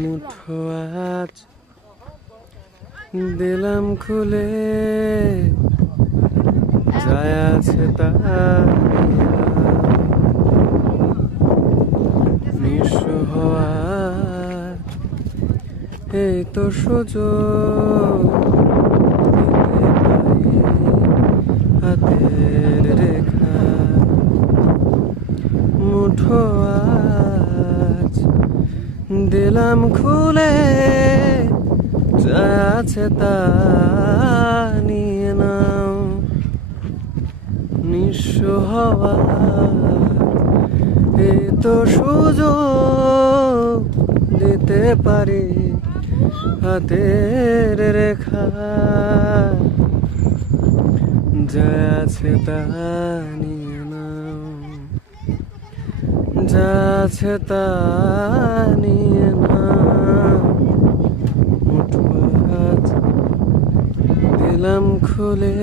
মুঠো আজ দিলাম খুলে, যায় আছে তার নিঃস্ব হওয়ার এই তো সুযোগ, দিতে পারি হাতের রেখা। মুঠো আজ দিলাম খুলে, যা আছে তা নিয়ে নাও। নিঃস্ব হওয়ার এই তো সুযোগ, দিতে পারি হাতের রেখা। যা আছে তা নিয়ে নাও, যা আছে তা নিয়ে নাও। মুঠো আজ দিলাম খুলে,